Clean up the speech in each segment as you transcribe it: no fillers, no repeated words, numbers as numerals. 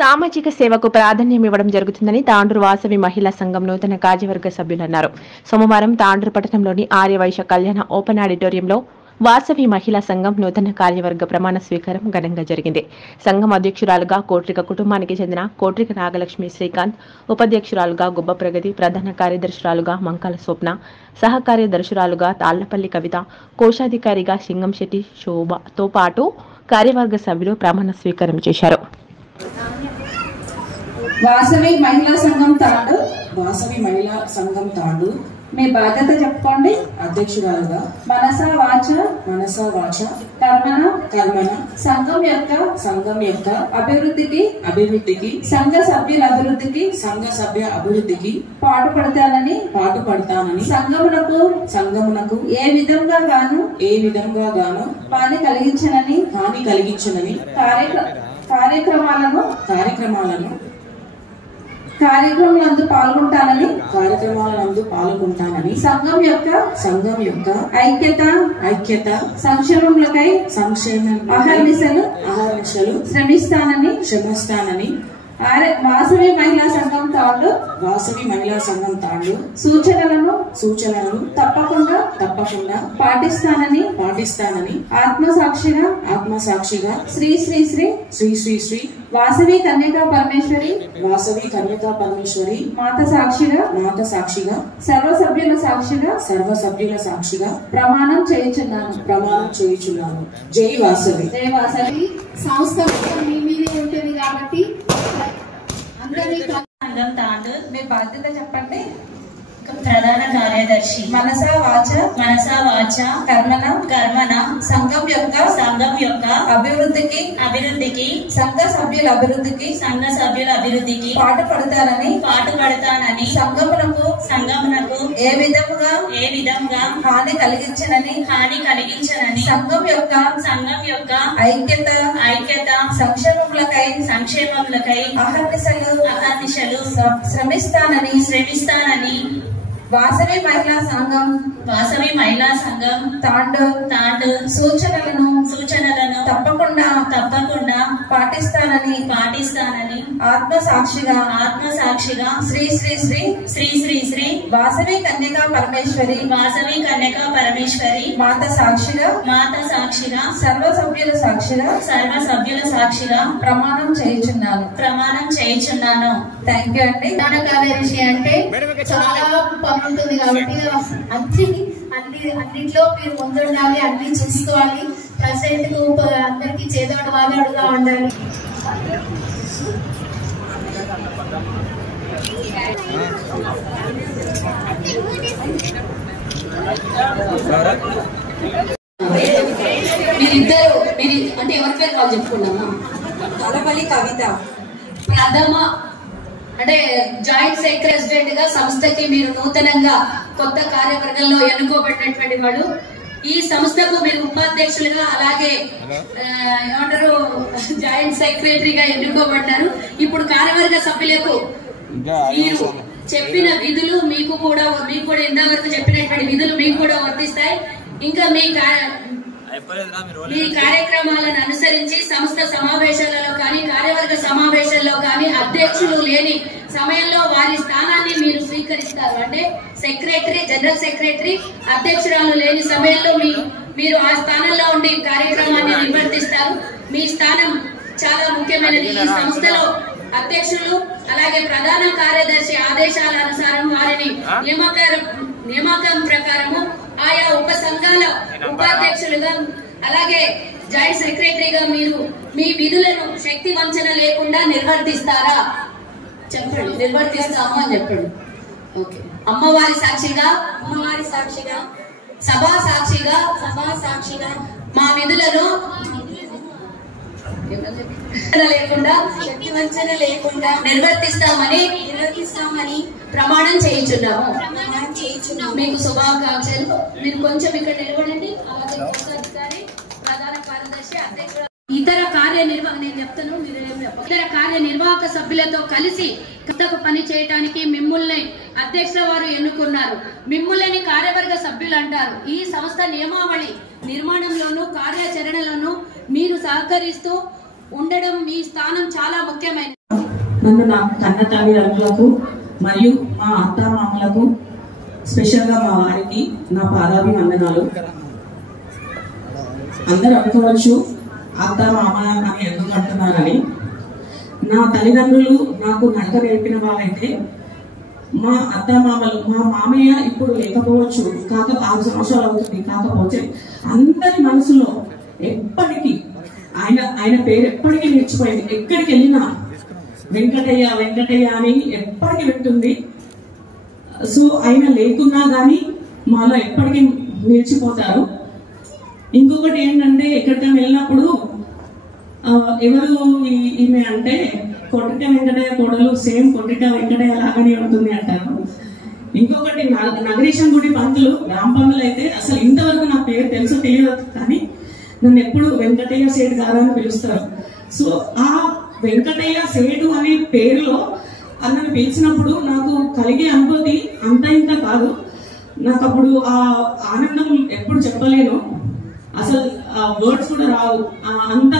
సామాజిక సేవకు ప్రాధాన్యం ఇవ్వడం జరుగుతుందని తాండూరు వాసవి మహిళా సంఘం నూతన కార్యవర్గ సభ్యులు అన్నారు. సోమవారం తాండూరు పట్టణంలోని ఆర్యవైశ్య కళ్యాణ ఓపెన్ ఆడిటోరియంలో వాసవి మహిళా సంఘం నూతన కార్యవర్గ ప్రమాణ స్వీకారం ఘనంగా జరిగింది. సంఘం అధ్యక్షురాలుగా కోట్రిక కుటుంబానికి చెందిన కోట్రిక నాగలక్ష్మి శ్రీకాంత్, ఉపాధ్యక్షురాలుగా గుబ్బ ప్రగతి, ప్రధాన కార్యదర్శురాలుగా మంకాల స్వప్న, సహ కార్యదర్శురాలుగా తాళ్లపల్లి కవిత, కోశాధికారిగా సింగంశెట్టి శోభతో పాటు కార్యవర్గ సభ్యులు ప్రమాణ స్వీకారం చేశారు. వాసవి మహిళా సంఘం తాండు మీ బాధ్యత చెప్పుకోండి. అధ్యక్షురాలుగా మనసా వాచ కర్మన సంఘం యొక్క అభివృద్ధికి సంఘ సభ్యుల అభివృద్ధికి పాటుపడతానని సంఘమునకు ఏ విధంగా గాను హాని కలిగించనని కార్యక్రమాలందు పాల్గొంటానని సంఘం యొక్క ఐక్యత సంక్షేమములకై అహర్నిశలు శ్రమిస్తానని వాసవి మహిళా సంఘం తాండు సూచనలను తప్పకుండా పాటిస్తానని ఆత్మసాక్షిగా శ్రీ వాసవి కన్యకా పరమేశ్వరి మాత సాక్షిగా సర్వ సభ్యుల సాక్షిగా ప్రమాణం చేయుచున్నాను. జై వాసవి. సంస్థ మీ మీదే ఉంటుంది కాబట్టి సంఘం తాండు మీ బాధ్యత చెప్పండి. ప్రధాన కార్యదర్శి మనసా వాచ కర్మన సంఘం యొక్క అభివృద్ధికి సంఘ సభ్యుల అభివృద్ధికి పాటుపడతానని సంఘమునకు ఏ విధంగా హాని కలిగించనని సంఘం యొక్క ఐక్యత సంక్షేమములకై అహర్నిశలు శ్రమిస్తానని వాసవి మహిళా సంఘం తాండు సూచనలను తప్పకుండా పాటిస్తానని ఆత్మసాక్షిగా శ్రీ వాసవి కన్యకా పరమేశ్వరి మాత సాక్షిగా సర్వ సభ్యుల సాక్షిగా ప్రమాణం చేయుచున్నాను. థ్యాంక్ యూ అండి. ప్రధాన కార్యదర్శి అంటే చాలా ఉంటుంది కాబట్టి అన్నిట్లో మీరు ముందుండాలి, అన్ని చూసుకోవాలి, ప్రెసిడెంట్ కు అందరికి చేదోడు వాదోడుగా ఉండాలి. మీరిద్దరు అంటే ఎవరి పేరు వాళ్ళు చెప్పుకున్నామా? తాళ్లపల్లి కవిత ప్రథమ అంటే జాయింట్ సెక్రటరీ గా సంస్థకి మీరు నూతనంగా కొత్త కార్యవర్గంలో ఎన్నుకోబడినటువంటి వాడు. ఈ సంస్థకు మీరు ఉపాధ్యక్షులుగా అలాగే ఏమంటారు జాయింట్ సెక్రటరీగా ఎన్నుకోబడ్డారు. ఇప్పుడు కార్యవర్గ సభ్యులకు మీరు చెప్పిన విధులు మీకు కూడా ఇంతవరకు చెప్పినటువంటి విధులు మీకు కూడా వర్తిస్తాయి. ఇంకా మీ కార్యక్రమాలను అనుసరించి సంస్థ సమావేశాలలో కానీ కార్యవర్గ సమావేశాల్లో కానీ అధ్యక్షులు లేని సమయంలో వారి స్థానాన్ని మీరు స్వీకరిస్తారు. అంటే జనరల్ సెక్రటరీ అధ్యక్షురాలు లేని సమయంలో మీరు ఆ స్థానంలో ఉండి కార్యక్రమాన్ని నిర్వర్తిస్తారు. మీ స్థానం చాలా ముఖ్యమైనది. ఈ సంస్థలో అధ్యక్షులు అలాగే ప్రధాన కార్యదర్శి ఆదేశాల అనుసారం వారిని నియామకం ప్రకారము ఆయా ఉప సంఘాల ఉపాధ్యక్షులుగా అలాగే జాయింట్ సెక్రటరీగా మీరు మీ విధులను శక్తి వంచన లేకుండా నిర్వర్తిస్తారా? చెప్పండి. నిర్వర్తిస్తాము అని చెప్పండి. ఓకే. అమ్మవారి సాక్షిగా సభా సాక్షిగా మా విధులను శక్తి వంచన లేకుండా నిర్వర్తిస్తామని ప్రమాణం చేయించున్నాము. మీకు శుభాకాంక్షలు. మీరు కొంచెం ఇక్కడ నిలబడండి. అలాగే ప్రధాన కార్యదర్శి అధ్యక్షుడు ఇతర కార్యనిర్వాహక సభ్యులతో కలిసి కొత్తగా పని చేయడానికి మిమ్మల్ని అధ్యక్షుల వారు ఎన్నుకున్నారు. మిమ్మల్ని కార్యవర్గ సభ్యులు అంటారు. ఈ సంస్థ నియమావళి నిర్మాణంలోనూ కార్యాచరణలోనూ మీరు సహకరిస్తూ ఉండడం మీ స్థానం చాలా ముఖ్యమైనది. నన్ను నా కన్న తల్లిదండ్రులకు మరియు మా అత్త మామలకు, స్పెషల్గా మా వారికి నా పాదాభివందనాలు. అందరూ అనుకోవచ్చు అత్త మామ అని ఎందుకు అంటున్నారని. నా తల్లిదండ్రులు నాకు నడక నేర్పిన వాళ్ళైతే మా అత్త మామలు, మా మామయ్య ఇప్పుడు లేకపోవచ్చు, 6 సంవత్సరాలు అవుతుంది. కాకపోతే అందరి మనసులో ఎప్పటికీ ఆయన పేరు ఎప్పటికీ నిలిచిపోయింది. ఎక్కడికి వెళ్ళినా వెంకటయ్య వెంకటయ్య అని ఎప్పటికీ వింటుంది. సో ఆయన లేకున్నా కానీ మాలో ఎప్పటికీ నిలిచిపోతారు. ఇంకొకటి ఏంటంటే ఎక్కడికైనా వెళ్ళినప్పుడు ఎవరు ఈమె అంటే కొట్టిట వెంకటయ్య కోడలు సేమ్ కొట్టిట వెంకటయ్య లాగానే ఉంటుంది అంటారు. ఇంకొకటి నగరేశం గుడి పంతులు, రాంపంతులు అయితే అసలు ఇంతవరకు నా పేరు తెలుసు తెలియదు, కానీ నన్ను ఎప్పుడు వెంకటయ్య సేటు గారు అని పిలుస్తారు. సో ఆ వెంకటయ్య సేటు అనే పేరులో నన్ను పిలిచినప్పుడు నాకు కలిగే అనుభూతి అంత ఇంత కాదు. నాకు అప్పుడు ఆ ఆనందం ఎప్పుడు చెప్పలేను, అసలు వర్డ్స్ కూడా రావు, అంత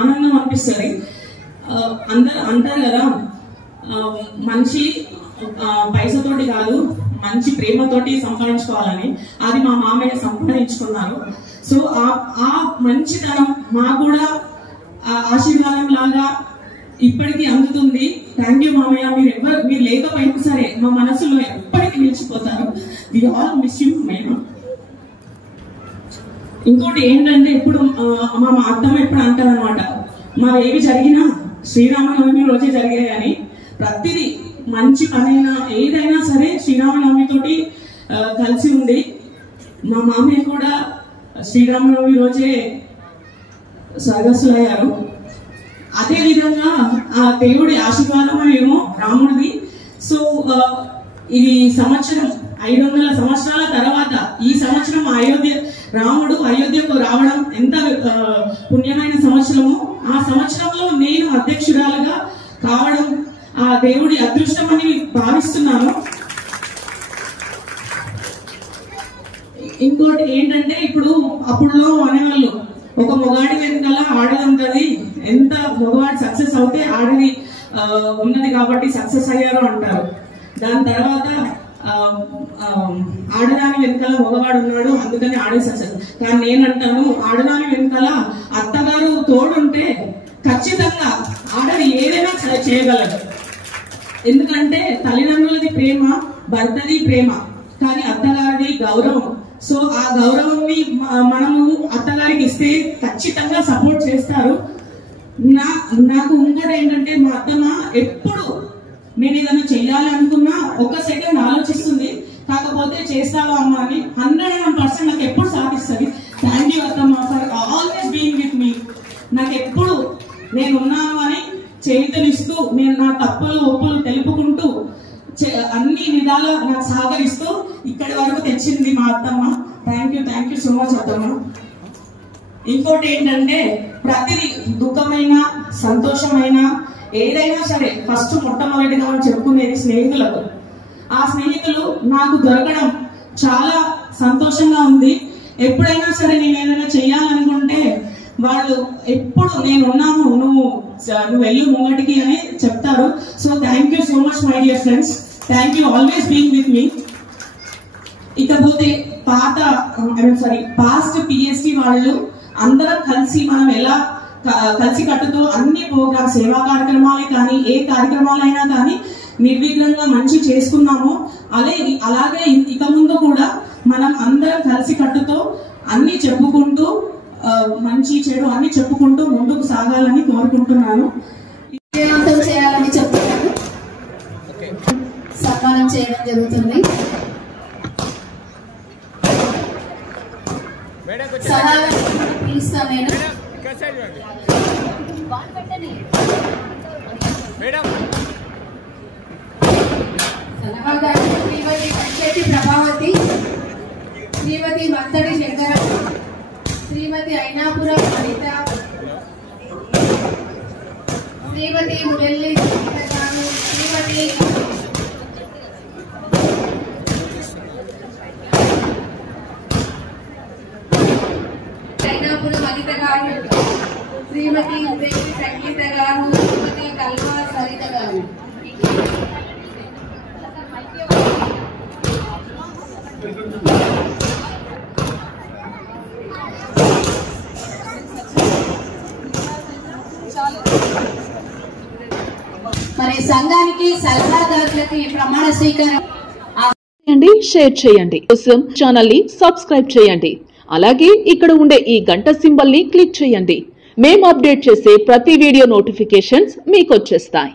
ఆనందం అనిపిస్తుంది. అందరు అంటారు కదా, మనిషి పైసతోటి కాదు మంచి ప్రేమతోటి సంపాదించుకోవాలని. అది మా మామయ్య సంపాదించుకున్నారు. సో ఆ మంచితనం మాకు కూడా ఆశీర్వాదం లాగా ఇప్పటికీ అందుతుంది. థ్యాంక్ యూ మామయ్య. మీరు లేకపోయినా సరే మా మనసులో ఎప్పటికీ నిలిచిపోతారు. We all miss you madam. ఇంకోటి ఏంటంటే ఇప్పుడు మా అత్తమ్మ ఎప్పుడు అంటారు అనమాట, మా ఏవి జరిగినా శ్రీరామనవమి రోజే జరిగాయని. ప్రతిదీ మంచి పనైనా ఏదైనా సరే శ్రీరామనవమి తోటి కలిసి ఉంది. మా మామయ్య కూడా శ్రీరామనవమి రోజే స్వర్గస్థులయ్యారు. అదే విధంగా ఆ దేవుడి ఆశీర్వాదం ఏమో రాముడిది. సో ఇది సంవత్సరం 500 సంవత్సరాల తర్వాత ఈ సంవత్సరం రాముడు అయోధ్యకు రావడం ఎంత పుణ్యమైన సంవత్సరము. ఆ సంవత్సరంలో నేను అధ్యక్షురాలుగా కావడం ఆ దేవుడి అదృష్టం అని భావిస్తున్నాను. ఇంకోటి ఏంటంటే ఇప్పుడు అప్పుడులో అనేవాళ్ళు ఒక మొగాడి వెనకాల ఆడది ఉంటది, ఎంత మగవాడి సక్సెస్ అవుతే ఆడది ఉన్నది కాబట్టి సక్సెస్ అయ్యారు అంటారు. దాని తర్వాత ఆడదాని వెనకాల మగవాడు ఉన్నాడు అందుకని ఆడే సక్సెస్. కానీ నేనంటాను ఆడదాని వెనకాల అత్తగారు తోడుంటే ఖచ్చితంగా ఆడది ఏదైనా చేయగలదు. ఎందుకంటే తల్లిదండ్రులది ప్రేమ, భర్తది ప్రేమ, కానీ అత్తగారిది గౌరవం. సో ఆ గౌరవాన్ని మనము అత్తగారికి ఇస్తే ఖచ్చితంగా సపోర్ట్ చేస్తారు. నాకు ఇంకోటి ఏంటంటే మా అత్తమ్మ ఎప్పుడు నేను ఏదైనా చెయ్యాలి అనుకున్నా 1 సెకండ్ ఆలోచిస్తుంది, కాకపోతే చేస్తావా అమ్మ అని 101% నాకు ఎప్పుడు సాధిస్తుంది. థ్యాంక్ యూ అత్తమ్మ ఫర్ ఆల్వేస్ బీయింగ్ విత్ మీ. నాకు ఎప్పుడు నేను ఉన్నాను అని చేతులిస్తూ, నేను నా తప్పులు ఒప్పులు తెలుపుకుంటూ అన్ని విధాలు నాకు సహకరిస్తూ ఇక్కడి వరకు తెచ్చింది మా అత్తమ్మ. థ్యాంక్ యూ సో మచ్ అత్తమ్మ. ఇంకోటి ఏంటంటే ప్రతిదీ దుఃఖమైన సంతోషమైన ఏదైనా సరే ఫస్ట్ మొట్టమొదటిగా మనం చెప్పుకునేది స్నేహితులకు. ఆ స్నేహితులు నాకు దొరకడం చాలా సంతోషంగా ఉంది. ఎప్పుడైనా సరే నేను ఏదైనా చెయ్యాలనుకుంటే వాళ్ళు ఎప్పుడు నేను ఉన్నాను, నువ్వు వెళ్ళి ముంగటికి అని చెప్తారు. So thank you so much my dear friends. Thank you always being with me. ఇకపోతే పాస్ట్ పిఎస్టీ వాళ్ళు అందరం కలిసి మనం ఎలా కలిసి కట్టుతో అన్ని ప్రోగ్రామ్ సేవా కార్యక్రమాలే కానీ ఏ కార్యక్రమాలైనా కానీ నిర్విఘ్నంగా మంచి చేసుకున్నాము. అలాగే ఇక ముందు కూడా మనం అందరం కలిసి కట్టుతో అన్ని చెప్పుకుంటూ మంచి చెడు అన్ని చెప్పుకుంటూ ముందుకు సాగాలని కోరుకుంటున్నాను. విజయవంతం చేయాలని చెప్తున్నాను. సన్మానం చేయడం జరుగుతుంది. సలహాదారు పిలుస్తాను నేను. సలహాదారు శ్రీమతి పంచాయతీ ప్రభావతి, శ్రీమతి మత్తడి శంకర, శ్రీమతి అయినాపురం అనిత, శ్రీమతి మురళి గారు, శ్రీమతి అయినాపురం అనిత గారు, శ్రీమతి ఉదయ్ సంగీత గారు, శ్రీమతి కల్వా సరిత గారు. మరి సంఘానికి సలహాదారులకి ప్రమాణ స్వీకారం షేర్ చేయండి. కోసం ఛానల్ ని సబ్స్క్రైబ్ చేయండి. అలాగే ఇక్కడ ఉండే ఈ గంట సింబల్ ని క్లిక్ చేయండి. మేము అప్డేట్ చేసే ప్రతి వీడియో నోటిఫికేషన్స్ మీకు వచ్చేస్తాయి.